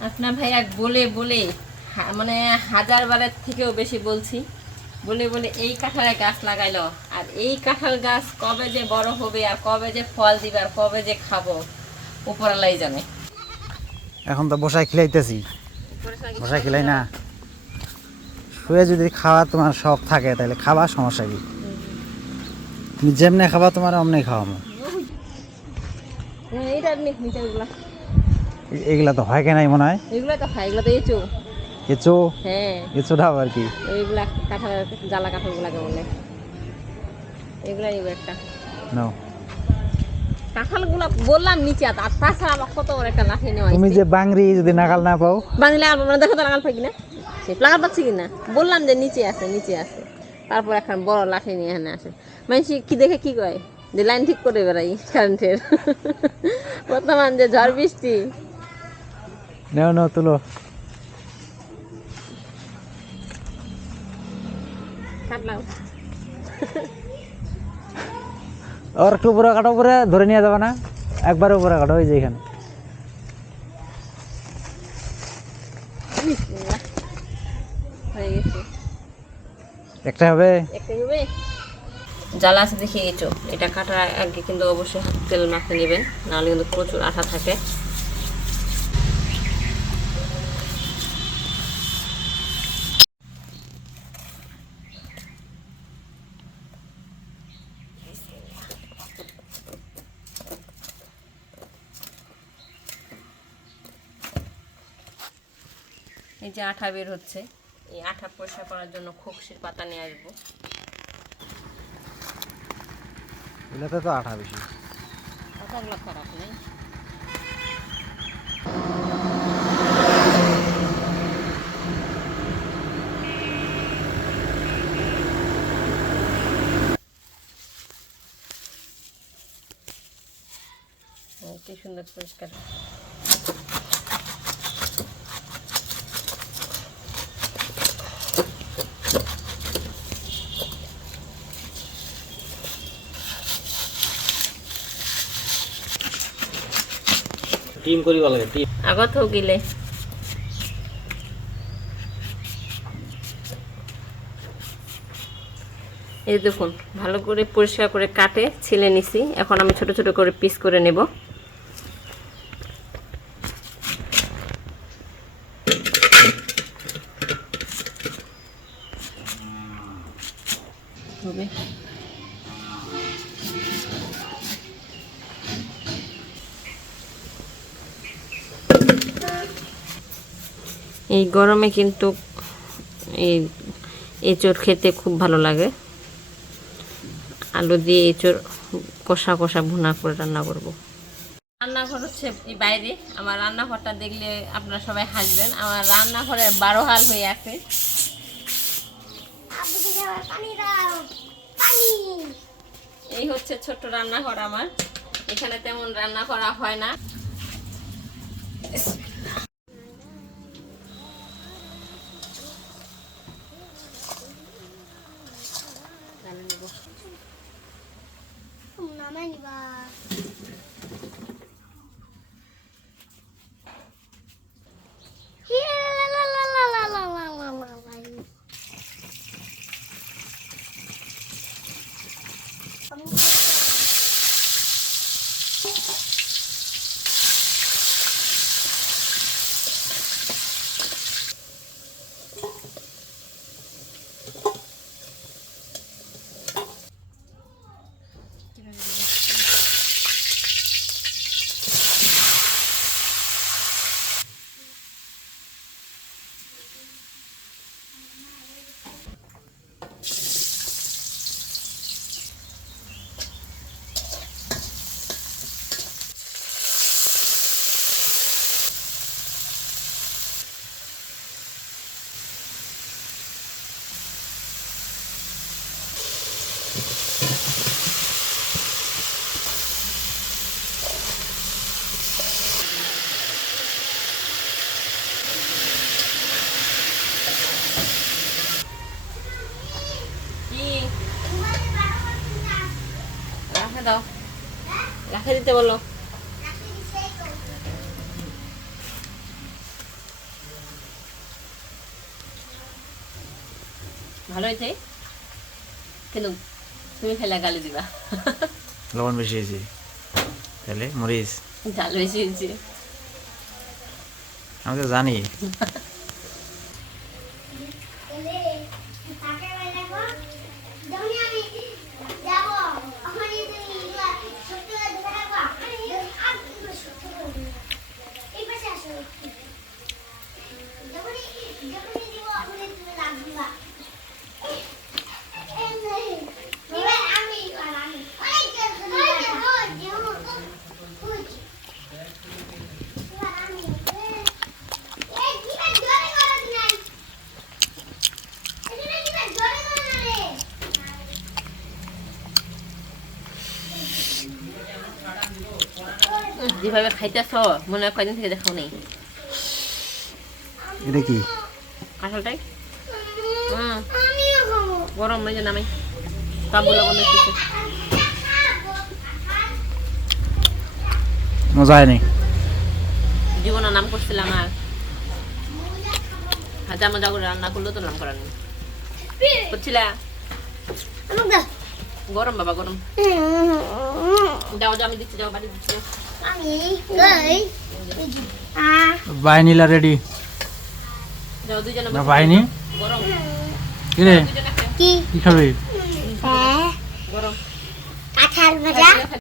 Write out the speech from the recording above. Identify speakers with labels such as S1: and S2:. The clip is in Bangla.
S1: আপনার ভাই এক বলে বলে মানে হাজার বারের থেকেও বেশি বলছি। বলে বলে এই কাঁঠালের গাছ লাগাইলো আর এই কাঁঠাল গাছ কবে যে বড় হবে আর কবে যে ফল দিবে আর কবে যে খাব উপরালাই জানে।
S2: এখন তো বসায় খিলাইতেছি। বসায় খিলাই না। শুয়ে যদি খাওয়া তোমার শখ থাকে তাহলে খাবার সমস্যা কি? তুমি যেমনে খাবা তোমার অমনি খাওয়াবো।
S1: হ্যাঁ, এইটা নি- নিচে এগুলা
S2: তো হয় কেনাই মনে হয়।
S1: এগুলো তো খাই এগুলো তো এঁচু।
S2: কেঁচো
S1: হ্যাঁ।
S2: এচো কেঁচোটা আবার কি?
S1: এইগুলা কাঁঠাল জ্বালা কাঁঠালগুলাকে বলে। এগুলা নিব একটা।
S2: নাও।
S1: কাঁঠালগুলো বললাম নিচে আর তাছাড়া আমার কত বড় একটা লাঠি নেওয়া
S2: তুমি যে বাংরি যদি নাগাল না পাও।
S1: দেখো তো লাগাল পাই কিনা। সে লাগাল পাচ্ছি কিনা? বললাম যে নিচে আছে নিচে আছে। তারপর এখন বড় লাঠি নিয়ে এখানে আসে। মানুষ কি দেখে কি কয়? যে লাইন ঠিক করে বেড়াই কারেন্টের বর্তমান যে ঝড় বৃষ্টি।
S2: নেও নেও তুলো আর একটু উপরে কাটো উপরে ধরে নিয়ে যাবে না একবার উপরে কাটো ওই যে এখানে
S1: হয়ে
S2: একটা হবে
S1: জ্বালা আছে দেখে গেছো এটা কাটার আগে কিন্তু অবশ্যই হাত তেল মাখে নেবেন নাহলে কিন্তু প্রচুর আঠা থাকে। এই যে আঠা বের হচ্ছে। এই আঠা পরিষ্কার করার জন্য খোকসির পাতা নিয়ে আসব।
S2: এগুলোতে তো আঠা বেশি।
S1: পাতাগুলো খারাপ নেই। কি সুন্দর পরিষ্কার।
S2: টিম কৰিব লাগে, টিম।
S1: আগত গিলে। এই দেখুন, ভালো করে পরিষ্কার করে কাটে, ছিলে নিছি। এখন আমি ছোট ছোট করে পিস করে নেব। এই গরমে কিন্তু এই এঁচড় খেতে খুব ভালো লাগে। আলু দিয়ে এঁচোর কষা কষা ভুনা করে রান্না করব। রান্নাঘর হচ্ছে এই বাইরে। আমার রান্নাঘরটা দেখলে আপনারা সবাই হাসবেন। আমার রান্নাঘরে বারো হাল হয়ে আছে। এই হচ্ছে ছোট্ট রান্নাঘর আমার। এখানে তেমন রান্না করা হয় না। কি রাখে দাও। রাখে দিতে বলো। ভালো হয়েছে? খেলুন তুমি খেলে গালি দিবা।
S3: লবণ বেশি হয়েছে। তাহলে মরিচ।
S1: ঝাল বেশি হয়েছে।
S3: আমি তো জানি।
S1: যেভাবে খাইতেছ মনে হয় কয়দিন থেকে দেখাও নেই।
S3: এটা কি?
S1: কাঁঠালটাই? গরম জন্য আমি সব লবণ দিতেছে।
S3: মজা হয়নি
S1: জীবনের নাম করছিলাম আর। হাজা মজা করে রান্না করলেও তো নাম করার নেই। করছিলা গরম বাবা গরম। যাও যাও আমি দিচ্ছি যাও বাড়ি দিচ্ছি। যাও।
S3: বাইনিলা রেডি না
S1: বাহিনী?
S3: বাইনি
S1: গরম।
S3: কিরে? কি? খাবি?
S4: হ্যাঁ। কাঁঠাল ভাজা।